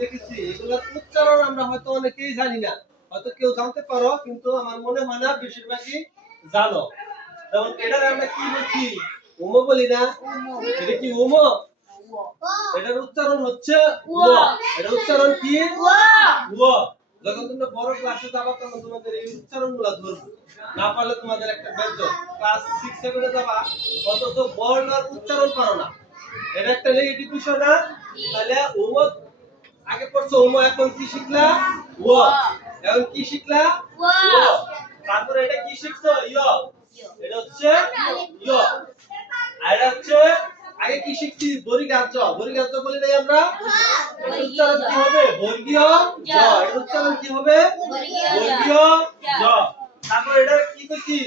লিখেছি, এগুলোর উচ্চারণ আমরা হয়তো অনেকেই জানি না, হয়তো কেউ জানতে পারো, কিন্তু আমার মনে হয় না বেশিরভাগই জানো। যেমন এটার আমরা কি বলছি? উমো বলি না? এটা কি উমো? এটার উচ্চারণ হচ্ছে উ। এটার উচ্চারণ কি? উ। যখন তোমরা বড় ক্লাসে যাবা তখন তোমাদের এই উচ্চারণগুলো ধরবে, না পারলে তোমাদের একটা বেজ্জত। ক্লাস 6 7 এ যাবা, অথচ বর্ণের উচ্চারণ পারো না, এটা একটা নেগেটিভ বিষয় না? তাহলে উমো আগে পড়ছো উমো, এখন কি শিখলা? উ। এখন কি শিখলা? উ। তারপরে এটা কি শিখছো? ইয়। এটা হচ্ছে ইয়। আর এটা হচ্ছে আগে কি শিখছি? বর্গীয়। বর্গীয় বলি নাই আমরা? এটা উচ্চারণ কি হবে? বর্গীয় জ। এটা উচ্চারণ কি হবে? বর্গীয় জ। তারপর এটা কি কইছি?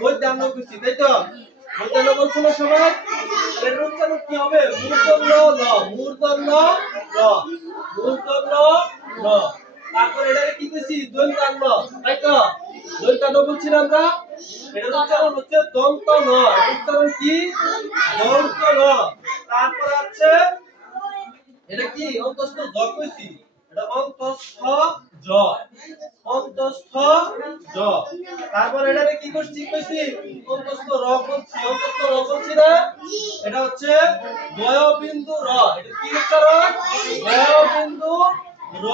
মধ্যাহ্ন কইছি, তাই তো? মধ্যাহ্ন বলছো না সবাই? এর উচ্চারণ কি হবে? মূর্ধন্য ল। মূর্ধন্য ল। মূর্ধন্য ল। তারপর এটা কি কইছি? দন্তান্ন, তাই তো? দন্তান্ন বলছি না আমরা? এটার উচ্চারণ হচ্ছে দন্ত ন। এর উচ্চারণ কি? দন্ত ন। তারপর আছে এটা কি? অন্তস্থ জ কইছি, এটা অন্তস্থ জ। অন্তস্থ জ। তারপর এটারে কি করছি কইছি? অন্তস্থ র বলছি। অন্তস্থ র বলছি না? এটা হচ্ছে বয়বিন্দু র। এটা কি উচ্চারণ? বয়বিন্দু র।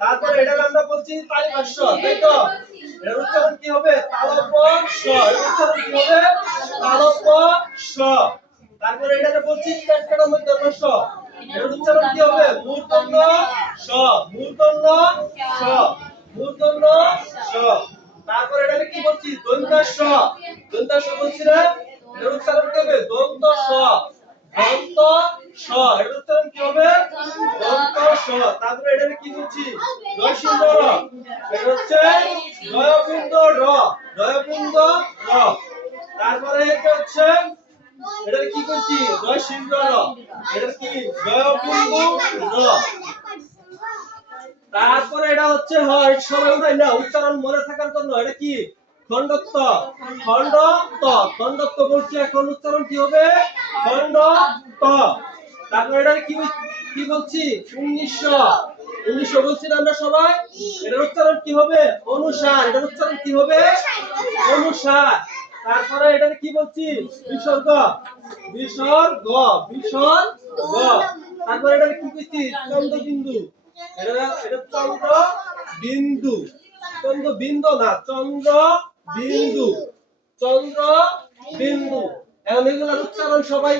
তারপর এটার আমরা বলছি তালিভাষ্য, তাই তো? এর উচ্চারণ কি হবে? তালব্য স। এর উচ্চারণ কি হবে? তালব্য স। তারপর এটাকে বলছি পেটকাটা মধ্যে স। এর উচ্চারণ কি হবে? মূর্ধন্য স। মূর্ধন্য স। মূর্ধন্য স। তারপর এটাকে কি বলছি? দন্তাস। দন্তাস বলছি না? এর উচ্চারণ কি হবে? দন্ত স। দন্ত স। এর উচ্চারণ কি হবে? দন্ত স। তারপর এটাকে কি বলছি? রসিন্দ র। এটা হচ্ছে জয়বিন্দ র। জয়বিন্দ র। তারপরে এটা হচ্ছে এটা কি করছি? রসিন্দ র। এটা কি? জয়বিন্দু র। তারপরে এটা হচ্ছে হয় সবাই উঠাই না, উচ্চারণ মনে থাকার জন্য। এটা কি? খণ্ডত্ব। খণ্ডত্ব। খণ্ডত্ব বলছি, এখন উচ্চারণ কি হবে? খণ্ডত্ব। তারপরে এটা কি বলছি? 1900। 1900 বলছি না আমরা সবাই? এটার উচ্চারণ কি হবে? অনুসার। এটার উচ্চারণ কি হবে? অনুসার। তারপরে এটা কি বলছি? বিসর্গ। বিসর্গ। বিসর্গ। তারপরে এটা কি কইছি? চন্দ্রবিন্দু। এটা চন্দ্র বিন্দু। চন্দ্র বিন্দু না, চন্দ্র বিন্দু। চন্দ্র বিন্দু। এখন এগুলোর উচ্চারণ সবাই